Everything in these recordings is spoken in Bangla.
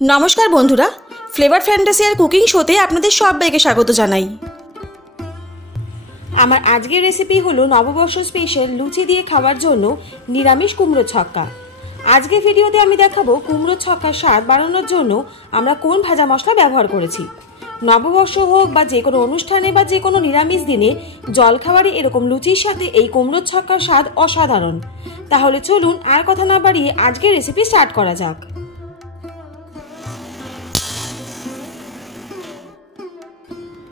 नमस्कार बंधुरा फ्लेवर फैंटासी और कुकिंग शोते आपनादेर सबाइके स्वागत जानाई। आमार आजकेर रेसिपि हलो नवबर्ष स्पेशल लुचि दिए खावार जोन्नो निरामिष कुमड़ो छक्का। आजकेर भिडियोते आमि देखाबो कुमड़ो छक्कार स्वाद बाड़ानोर जोन्नो आमरा कोन भाजा मशला व्यवहार करेछि। नवबर्ष होक बा जे कोनो अनुष्ठाने बा जे कोनो निरामिष दिने जलखाबारे एरकम लुचिर साथे एई कुमड़ो छक्कार स्वाद असाधारण। ताहले चलुन आर कथा ना बाड़िये आजकेर रेसिपि स्टार्ट करा जाक।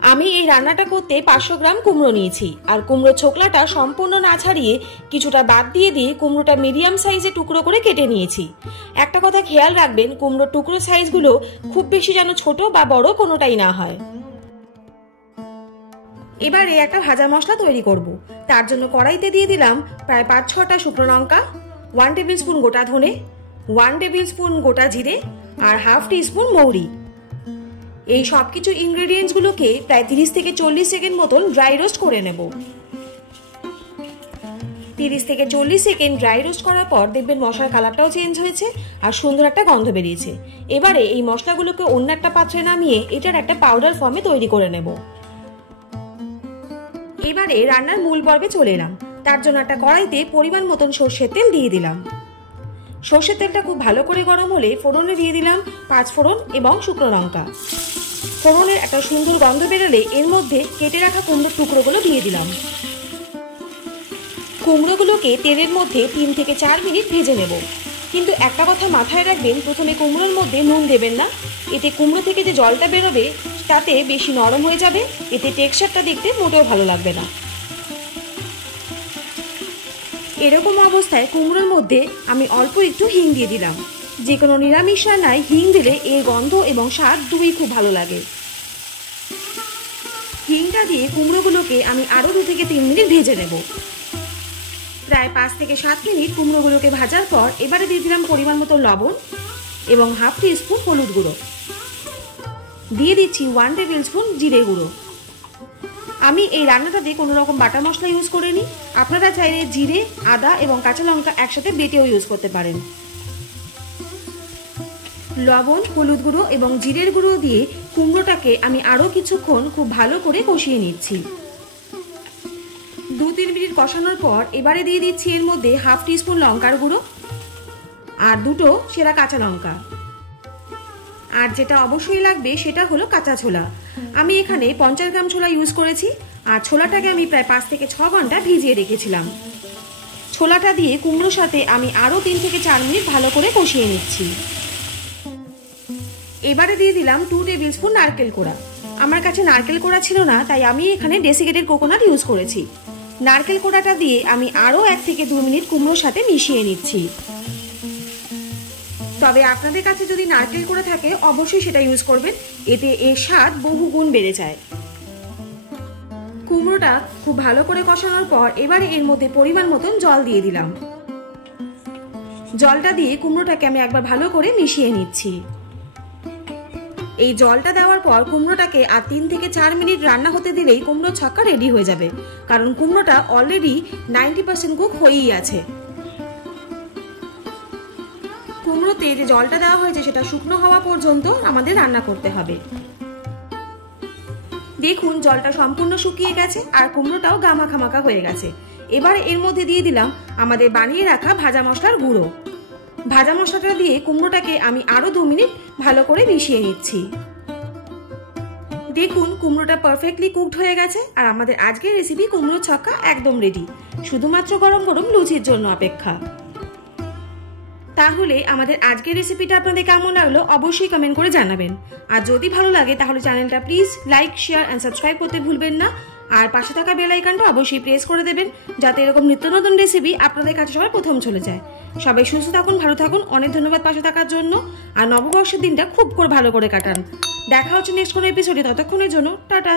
আমি এই রান্নাটা করতে 500 গ্রাম কুমড়ো নিয়েছি আর কুমড়ো ছোকলাটা সম্পূর্ণ না ছাড়িয়ে কিছুটা বাদ দিয়ে কুমড়োটা মিডিয়াম সাইজে টুকরো করে কেটে নিয়েছি। একটা কথা খেয়াল রাখবেন, কুমড়োর টুকরো সাইজগুলো খুব বেশি যেন ছোট বা বড় কোনোটাই না হয়। এবারে একটা ভাজা মশলা তৈরি করব। তার জন্য কড়াইতে দিয়ে দিলাম প্রায় 5-6টা শুকনো লঙ্কা, 1 টেবিল স্পুন গোটা ধনে, 1 টেবিল স্পুন গোটা জিরে আর হাফ টিস্পুন মৌরি। এই সবকিছু ইনগ্রেডিয়েন্টস গুলোকে প্রায় 30 থেকে 40 সেকেন্ড মতন ড্রাই রোস্ট করে নেব। 30 থেকে 40 সেকেন্ড ড্রাই রোস্ট করার পর দেখবেন মশলার কালারটাও চেঞ্জ হয়েছে আর সুন্দর একটা গন্ধ বেরিয়েছে। এবারে এই মশলাগুলোকে অন্য একটা পাত্রে নামিয়ে এটার একটা পাউডার ফর্মে তৈরি করে নেব। এবারে রান্নার মূল পর্বে চলে এলাম। তার জন্য একটা কড়াইতে পরিমাণ মতন সরষের তেল দিয়ে দিলাম। সরষের তেলটা খুব ভালো করে গরম হলে ফোড়নে দিয়ে দিলাম 5 ফোড়ন এবং শুকনো লঙ্কা। ফোড়নের একটা সুন্দর গন্ধ বেরোলে এর মধ্যে কেটে রাখা কুমড়োর টুকরোগুলো দিয়ে দিলাম। কুমড়োগুলোকে তেলের মধ্যে 3 থেকে 4 মিনিট ভেজে নেব। কিন্তু একটা কথা মাথায় রাখবেন, প্রথমে কুমড়োর মধ্যে নুন দেবেন না। এতে কুমড়ো থেকে যে জলটা বেরোবে তাতে বেশি নরম হয়ে যাবে, এতে টেক্সচারটা দেখতে মোটেও ভালো লাগবে না। এরকম অবস্থায় কুমড়োর মধ্যে আমি অল্প একটু হিং দিয়ে দিলাম। যে কোনো নিরামিষ রান্নায় হিং দিলে এর গন্ধ এবং স্বাদ দুই খুব ভালো লাগে। হিংটা দিয়ে কুমড়োগুলোকে আমি আরও 2 থেকে 3 মিনিট ভেজে নেব। প্রায় 5 থেকে 7 মিনিট কুমড়োগুলোকে ভাজার পর এবারে দিয়ে দিলাম পরিমাণ মতো লবণ এবং হাফ টিস্পুন হলুদ গুঁড়ো। দিয়ে দিচ্ছি 1 টেবিল স্পুন জিরে গুঁড়ো। আমি এই রান্নাটাতে কোনো রকম বাটা মশলা ইউজ করিনি। আপনারা চাইলে জিরে, আদা এবং কাঁচা লঙ্কা একসাথে বেটেও ইউজ করতে পারেন। লবণ, হলুদ গুঁড়ো এবং জিরের গুঁড়ো দিয়ে কুমড়োটাকে আমি আরও কিছুক্ষণ খুব ভালো করে কষিয়ে নিচ্ছি। 2-3 মিনিট কষানোর পর এবারে দিয়ে দিচ্ছি এর মধ্যে হাফ টিস্পুন লঙ্কার গুঁড়ো আর 2টো সেরা কাঁচা লঙ্কা। আর যেটা অবশ্যই লাগবে সেটা হলো কাঁচা ছোলা। আমি এখানে 50 গ্রাম ছোলা ইউজ করেছি আর ছোলাটাকে আমি প্রায় 5 থেকে 6 ঘন্টা ভিজিয়ে রেখেছিলাম। ছোলাটা দিয়ে কুমড়োর সাথে আমি আরও 3 থেকে 4 মিনিট ভালো করে কষিয়ে নিচ্ছি। এবারে দিয়ে দিলাম 2 টেবিল স্পুন নারকেল কোড়া। আমার কাছে নারকেল কোড়া ছিল না, তাই আমি এখানে ডেসিকেটেড কোকোনাট ইউজ করেছি। নারকেল কোড়াটা দিয়ে আমি আরও 1 থেকে 2 মিনিট কুমড়োর সাথে মিশিয়ে নিচ্ছি। তবে আপনাদের কাছে যদি নারকেল কোড়া থাকে অবশ্যই সেটা ইউজ করবেন, এতে এর স্বাদ বহু গুণ বেড়ে যায়। কুমড়োটা খুব ভালো করে কষানোর পর এবারে এর মধ্যে পরিমাণ মতন জল দিয়ে দিলাম। জলটা দিয়ে কুমড়োটাকে আমি একবার ভালো করে মিশিয়ে নিচ্ছি। এই জলটা দেওয়ার পর কুমড়োটাকে আর 3 থেকে 4 মিনিট রান্না হতে দিলেই কুমড়ো ছক্কা রেডি হয়ে যাবে, কারণ কুমড়োটা অলরেডি 90% কুক হয়েই আছে। কুমড়োতে যে জলটা দেওয়া হয়েছে সেটা শুকনো হওয়া পর্যন্ত আমাদের রান্না করতে হবে। দেখুন জলটা সম্পূর্ণ শুকিয়ে গেছে আর কুমড়োটাও গামাখামাখা হয়ে গেছে। এবার এর মধ্যে দিয়ে দিলাম আমাদের বানিয়ে রাখা ভাজা মশলার গুঁড়ো। ভাজা মশলাটা দিয়ে কুমড়োটাকে আমি আরও 2 মিনিট ভালো করে মিশিয়ে নিচ্ছি। দেখুন কুমড়োটা পারফেক্টলি কুকড হয়ে গেছে আর আমাদের আজকের রেসিপি কুমড়ো ছক্কা একদম রেডি, শুধুমাত্র গরম গরম লুচির জন্য অপেক্ষা। তাহলে আমাদের আজকের রেসিপিটা আপনাদের কেমন লাগলো অবশ্যই কমেন্ট করে জানাবেন। আর যদি ভালো লাগে তাহলে চ্যানেলটা please like, share and subscribe করতে ভুলবেন না। আর পাশে থাকা বেল আইকনটা অবশ্যই প্রেস করে দেবেন, যাতে এরকম নিত্য নতুন রেসিপি আপনাদের কাছে সবার প্রথম চলে যায়। সবাই সুস্থ থাকুন, ভালো থাকুন। অনেক ধন্যবাদ পাশে থাকার জন্য। আর নববর্ষের দিনটা খুব ভালো করে কাটান। দেখা হচ্ছে নেক্সট কোনো এপিসোডে, ততক্ষণের জন্য টাটা।